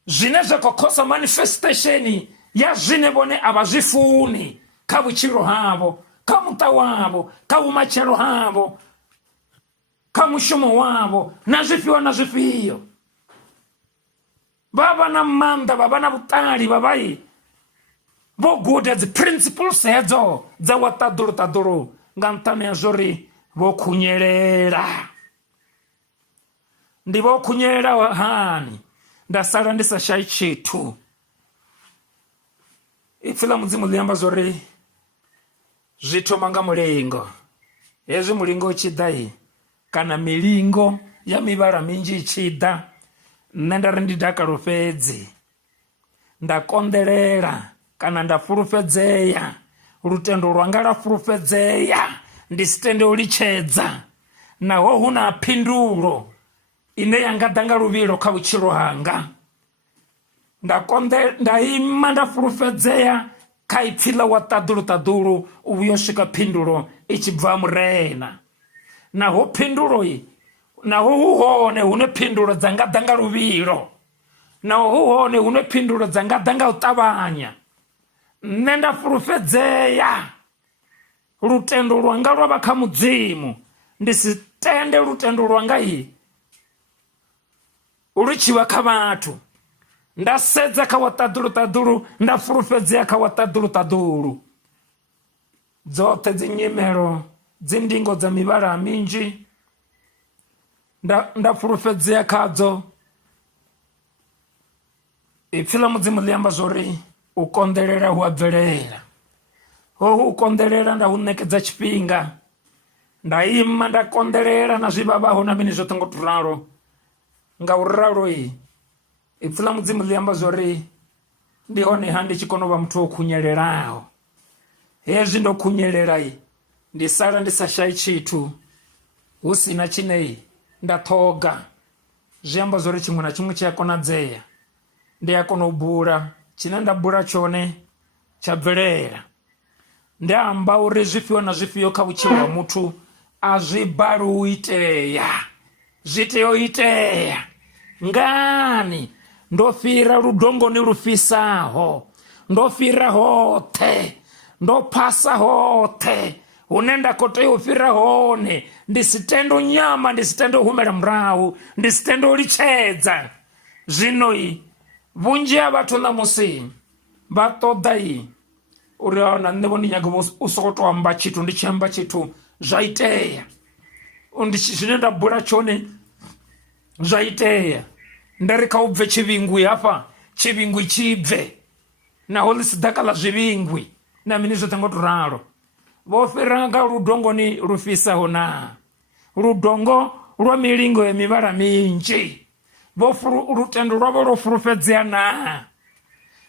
zwine zwa khou khosa manifestation ya zwine vhone a vha zwi funi kha vhutshilo havho, kha muṱa wavho, kha vhumatshelo havho, kha mushumo wavho na zwifhio na zwifhio. Vha vha na maanḓa, vha vha na vhuṱali, vha vha vho guda dzi principles hedzo dza wa ṱaḓulu nga nṱhani ha zwo ri vho khunyelela. Ndi vho khunyelela hani? Nda sala ndi sa shayi tshithu. Ipfhi ḽa Mudzimu ḽi amba zwo ri zwi thoma nga mulingo. Hezwi mulingo u tshi ḓa kana milingo ya mivhala minzhi i tshi ḓa, nṋe nda ri ndi dakalo fhedzi, nda konḓelela kana nda fulufhedzea, lutendo lwanga lwa fulufhedzea, ndi si tende u litshedza naho hu na phindulo ine ya nga ḓa nga luvhilo kha vhutshilo hanga. Nda ima nda fulufhedzea kha ipfhi ḽa wa ṱaḓulu u vhuya u swika phindulo i tshi bva murena. Naho phindulo naho hu hone hune phindulo dza nga ḓa nga luvhilo, naho hu hone hune phindulo dza nga ḓa nga u ṱavhanya, nṋe nda fulufhedzea, lutendo lwanga lwa vha kha Mudzimu. Ndi si tende lutendo lwanga lu tshi vha kha vhathu. Nda sedza kha wa ṱaḓulu, nda fulufhedzea kha wa ṱaḓulu. Dzoṱhe dzi nyimelo, dzi ndingo dza mivhala minzhi, nda fulufhedzea khadzo. Ipfhi ḽa Mudzimu ḽi amba zwo ri u konḓelela hu a bvelela. Hohu u konḓelela nda hu ṋekedza tshifhinga, nda ima nda konḓelela na zwi vhavhaho na mini zwoṱhe ngo to ralo. Nga u ralo ipfhi ḽa Mudzimu ḽi amba zwo ri ndi honeha ndi tshi kona u vha muthu o khunyelelaho. Hezwi ndo khunyelela ndi sala ndi sa shayi tshithu, hu sina tshine nda ṱhoga. Zwi amba zwo ri tshiṅwe na tshiṅwe tshi a konadzea. Ndi a kona u bula, tshine nda bula tshone tsha bvelela. Ndi amba uri zwifhio na zwifhio kha vhutshilo ha muthu a zwi bali u itea, zwi tea u itea. Ngani? Ndo fhira ludongoni lufisaho, ndo fhira hoṱhe, ndo phasa hoṱhe hune nda khou tea u fhira hone. Ndi si tende u nyama, ndi si tende u humela murahu, ndi si tende u litshedza. Zwino vhunzhi ha vhathu ṋamusi vha ṱoḓa uri na nṋe vho ndi nyaga u sokou tou amba tshithu, ndi tshi amba tshithu zwa itea, zwine nda bula tshone zwa itea. Nda ri kha u bve tshivhingwi hafha, tshivhingwi tshi bve, naho ḽi si ḓaka ḽa zwivhingwi na mini zwoṱhe ngo to ralo. Vho fhira nga ludongoni lufisaho na ludongo lwa milingo ya mivhala minzhi, lutendo lwavho lwo fulufhedzea na.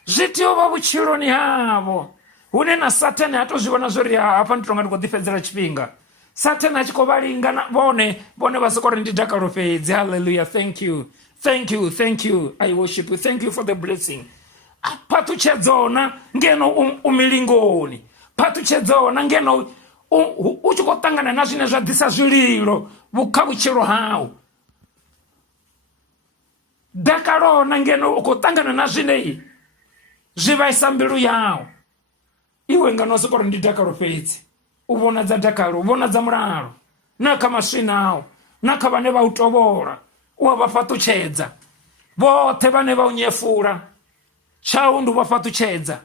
Zwi tea u vha vhutshiloni havho hune na Sathane ha to zwi vhona zwo ri hafha ndi tonga ndi khou ḓifhedzela tshifhinga. Sathane a tshi khou vha linga na vhone vha soko ri ndi dakalo fhedzi. Hallelujah, thank you, thank you, thank you, I worship you, thank you for the blessing. Phaṱutshedzona ngeno u milingoni, phaṱutshedzona ngeno u tshi khou ṱangana na zwine zwa ḓisa zwililo kha vhutshilo hau. Dakalona ngeno u khou ṱangana na zwine zwi vhaisa mbilu yau. Iwe ngano soko ri ndi dakalo fhedzi, u vhona dza dakalo, u vhona dza mulalo, na kha maswina au, na kha vhane vha u tovhola, u a vha fhaṱutshedza. Vhoṱhe vhane vha u nyefula, tshau ndi u vha fhaṱutshedza,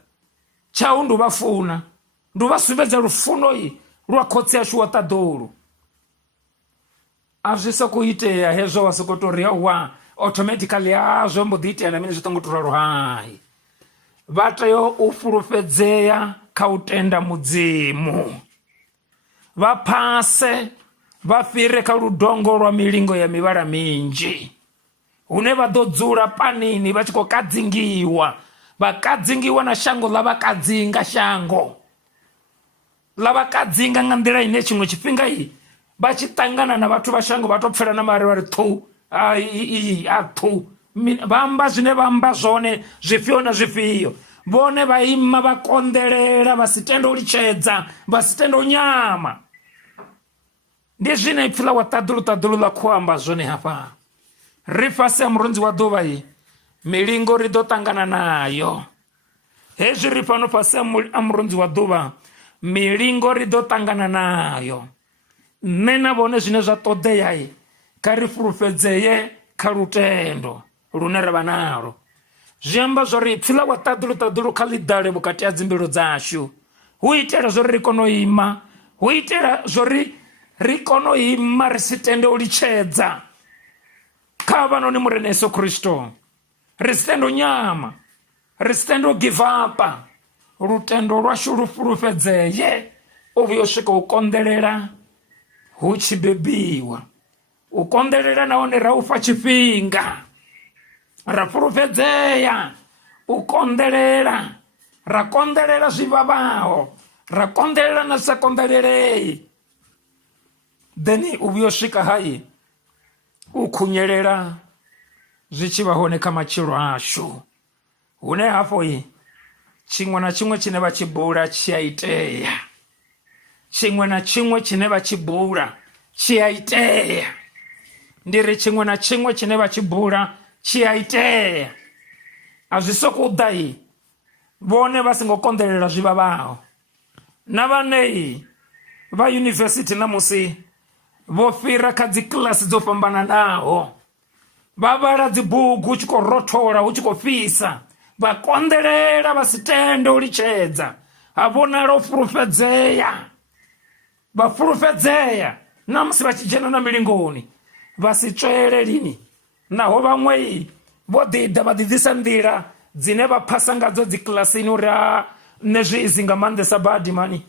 tshau ndi u vha funa, ndi u vha sumbedza lufuno lwa khotsi ashu wa ṱaḓulu. A zwi sokou itea hezwo wa sokou tou ri wa automatically zwo mbo ḓi itea na mini zwi ṱongo to ralo. Hai, vha tea u fulufhedzea kha u tenda mudzimu, vha phase vha fhire kha ludongo lwa milingo ya mivhala minzhi, hune vha ḓo dzula panini vha tshi khou kadzingiwa, vha kadzingiwa na shango ḽa vhakadzinga, shango ḽa vhakadzinga nga nḓila ine tshiṅwe tshifhinga vha tshi ṱangana na vhathu vha shango vha tou pfela na mari vha ri thu thu, vha amba zwine vha amba zwone zwifhio na zwifhio, vhone vha ima vha konḓelela vha si tende u litshedza, vha si tende u nyama. Ndi zwine ipfhi ḽa wa ṱaḓulu ḽa khou amba zwone hafha. Ri fhasi ha murunzi wa ḓuvha milingo ri ḓo ṱangana nayo. Hezwi ri fhano fhasi ha murunzi wa ḓuvha milingo ri ḓo ṱangana nayo. Nṋe na vhone zwine zwa ṱoḓea kha ri fulufhedzeye kha lutendo lune ra vha nalo. Zwi amba zwori ipfhi ḽa wa ṱaḓulu kha ḽi ḓale vhukati ha dzimbilu dzashu, hu itela zwori ri kone u ima, hu itela zwori ri kone u ima ri si tende u litshedza kha vhanoni murena Yesu Kristo, ri si tende u nyama, ri si tende u give up, lutendo lwashu lu fulufhedzeye u vhuya u swika u konḓelela hu tshi bebiwa, u konḓelela nahone ra ufha tshifhinga, ra fulufhedzea u konḓelela, ra konḓelela zwi vhavhaho, ra konḓelela na sa konḓelelei, then u vhuya u swika hai u khunyelela zwi tshi vha hone kha matshilo ashu, hune hafho tshiṅwe na tshiṅwe tshine vha tshi bula tshi a itea, tshiṅwe na tshiṅwe tshine vha tshi bula tshi a itea. Ndi ri tshiṅwe na tshiṅwe tshine vha tshi bula tshi a itea, a zwi sokou ḓa vhone vha songo konḓelela zwi vhavhaho. Na vhane vha yunivesithi namusi vho fhira kha dzi kiḽasi dzo fhambananaho, vha vhala dzi bugu hu tshi khou rothola hu tshi khou fhisa, vha konḓelela vha si tende u litshedza, ha vhonala u fulufhedzea, vha fulufhedzea na musi vha tshi dzhena na milingoni vha si tswele lini. Naho vhaṅwe vho ḓiḓa vha ḓiḓisa nḓila dzine vha phasa ngadzo dzi kiḽasini uri nne zwizi nga maanḓesa badi mani,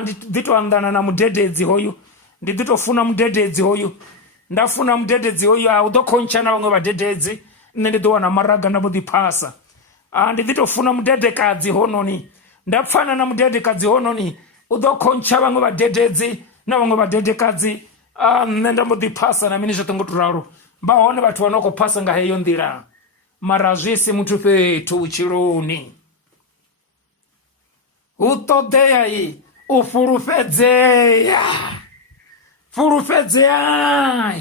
ndi ḓi tou anḓana na mudededzi hoyu, ndi ḓi tou funa mudededzi hoyu, nda funa mudededzi hoyu, u ḓo khontsha na vhaṅwe vhadededzi, nne ndi ḓo wana maraga nda vho ḓi phasa. Ndi ḓi tou funa mudedekadzi hononi, nda pfana na mudedekadzi hononi, u ḓo khontsha vhaṅwe vhadededzi na vhaṅwe vhadedekadzi, nne nda mbo ḓi phasa na mini zwoṱhe ngo tou ralo. Vha hone vhathu vha no khou phasa nga heyo nḓila, mara zwi si muthu fhethu vhutshiloni. Hu ṱoḓea u fulufhedzea, fulufhedzea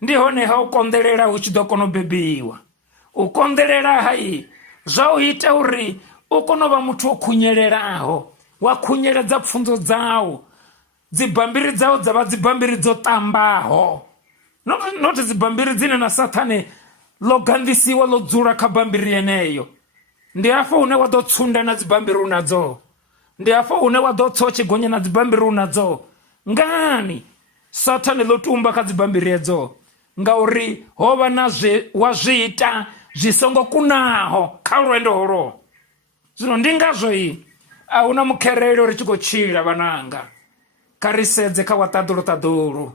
ndi hone ha u konḓelela hu tshi ḓo kona u bebiwa. U konḓelela zwa u ita uri u kone u vha muthu o khunyelelaho, wa khunyeledza pfunzo dzau, dzibambiri dzau dza vha dzibambiri dzo ṱambaho, not dzibambiri dzine na Saṱhane ḽo ganḓisiwa ḽo dzula kha bambiri yeneyo. Ndi hafho hune wa ḓo tsunda na dzibambiri u nadzo, ndi hafho hune wa ḓo tsa u tshi gonya na dzibambiri u nadzo. Ngani Saṱhane ḽo tumba kha dzibambiri edzo? Ngauri ho vha na zwe wa zwi ita zwi songo kunaho kha lwendo holo. Zwino ndi ngazwo a huna mukherelo ri tshi khou tshila vhananga, kha ri sedze kha wa ṱaḓulu.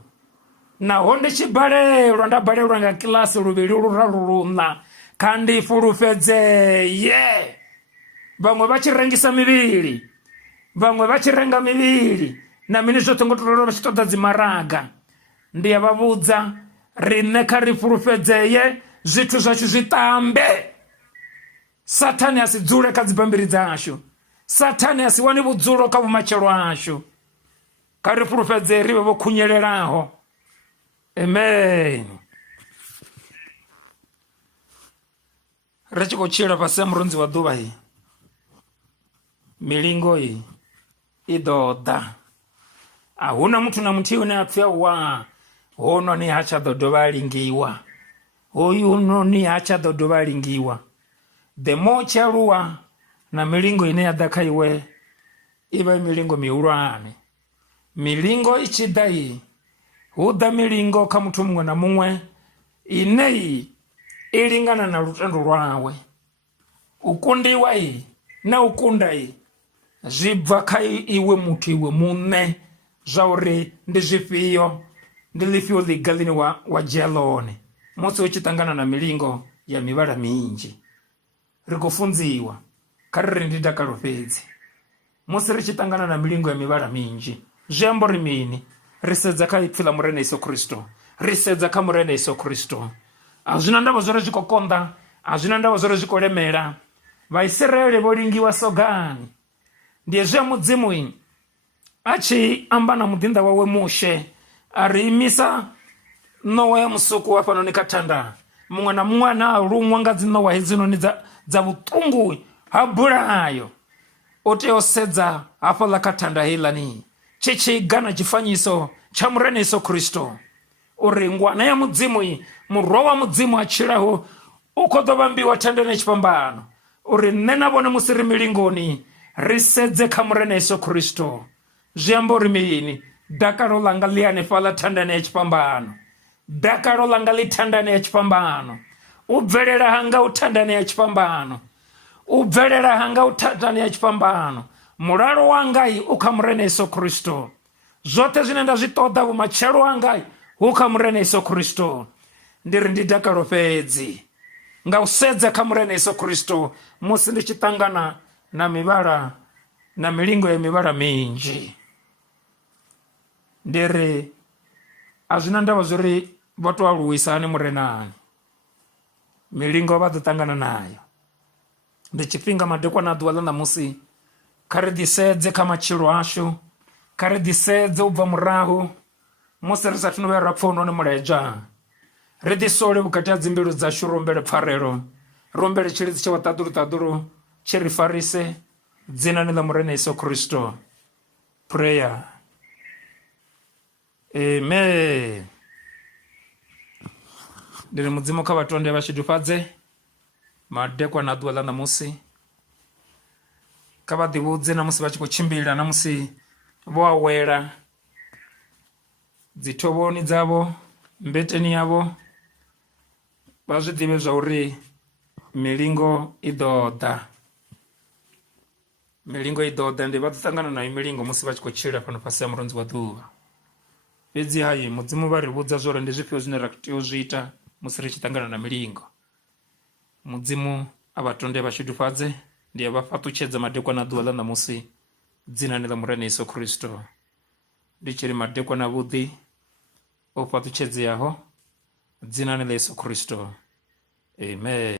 Naho ndi tshi balelwa, nda balelwa nga kiḽasi luvhili luraru luṋa, kha ndi fulufhedzeye. Vhaṅwe vha tshi rengisa mivhili, vhaṅwe vha tshi renga mivhili na mini zwoṱhe ngo tou vha tshi ṱoḓa dzimaraga. Ndi a vha vhudza, riṋe kha ri fulufhedzeye, zwithu zwashu zwi ṱambe. Saṱhane a si dzule kha dzibambiri dzashu, Saṱhane a si wane vhudzulo kha vhumatshelo ashu. Kha ri fulufhedzeye, ri vhe vho khunyelelaho. Amen. Ri tshi khou tshila fhasi ha murunzi wa ḓuvha milingo i ḓo ḓa. A huna muthu na muthihi une a pfhi hononi ha tsha ḓo dovha a lingiwa, hoyu noni ha tsha ḓo dovha a lingiwa. The more tshi aluwa na milingo ine ya ḓa kha iwe i vha milingo mihulwane. Milingo i tshi ḓa hu ḓa milingo kha muthu muṅwe na muṅwe ine i lingana na lutendo lwawe. ukundiwa na ukunda zibva kha iwe muthu iwe muṋe zwa uri ndi zwifhio ndi ḽifhio ḽiga ḽine wa dzhia ḽone musi u tshi ṱangana na milingo ya mivhala minzhi. Ri khou funziwa kha ri ri ndi dakalo fhedzi musi ri tshi ṱangana na milingo ya mivhala minzhi zwi amba uri mini? Ri sedza kha ipfhi ḽa Murena Yesu Kristo, ri sedza kha Murena Yesu Kristo. A zwina ndavha zwori zwi khou konḓa, a zwina ndavha zwori zwi khou lemela. Vaisraeli vho lingiwa sogani. Ndi hezwi ya mudzimu a tshi amba na muḓinḓa wawe Mushe a ri imisa ṋowa ya musuku wa fhanoni kha thanda, muṅwe na muṅwe ane a luṅwa nga dzi ṋowa hedzinoni dza vhuṱungu ha bulayo o tea u sedza hafhaḽa kha thanda heiḽani tshi tshiga na tshifanyiso tsha Murena Yesu Kristo uri ngwana ya mudzimu, murwa wa mudzimu a tshilaho u khou ḓo vhambiwa thandani ya tshifhambano, uri nṋe na vhone musi ri milingoni ri sedze kha Murena Yesu Kristo. Zwi amba uri mini? Dakalo ḽanga ḽi hanefhaḽa thandani ya tshifhambano, dakalo ḽanga ḽi thandani ya tshifhambano, u bvelela hanga u thandani ya tshifhambano, u bvelela hanga u thandani ya tshifhambano. Mulalo wanga u kha Murena Yesu Kristo. Zwoṱhe zwine nda zwi ṱoḓa vhumatshelo wanga hu kha Murena Yesu Kristo. Ndi ri ndi dakalo fhedzi nga u sedza kha Murena Yesu Kristo musi ndi tshi ṱangana na mivhala na milingo ya mivhala minzhi. Ndi ri a zwina ndavha zwori vha tou aluwisa hani murenani, milingo vha ḓo ṱangana nayo. Ndi tshifhinga madekwana a ḓuvha ḽa ṋamusi kha ri ḓisedze kha matshilo ashu, kha ri ḓisedze u bva murahu musi ri sathu no vhuya ra pfha hononi muledzwa. Ri ḓisole vhukati ha dzimbilu dzashu, rombele pfarelo, rombele tshilidzi tsha vhaṱaḓulu tshi ri farise dzinani ḽa Murena Yesu Kristo. Prayer. Amen. Ndi ri mudzimu kha vhatonde vha shidufhadze madekwana a ḓuvha ḽa ṋamusi, kha vha ḓivhudze na musi vha tshi khou tshimbila, na musi vho awela dzi thovhoni dzavho, mbeteni yavho, vha zwi ḓivhe zwa uri milingo i ḓo ḓa. Milingo i ḓo ḓa, ndi vha ḓo ṱangana nayo milingo musi vha tshi khou tshila fhano fhasi ha murunzi wa ḓuvha. Fhedzi hayi mudzimu vha ri vhudza zwa uri ndi zwifhio zwine ra tea u zwi ita musi ri tshi ṱangana na milingo. Mudzimu a vhatonde vha shidufhadze, ndi a vha fhaṱutshedza madekwana a ḓuvha ḽa ṋamusi dzinani ḽa Murena Yesu Kristo. Ndi tshi ri madekwana vhuḓi o fhaṱutshedzeaho dzinani ḽa Yesu Kristo. Amen.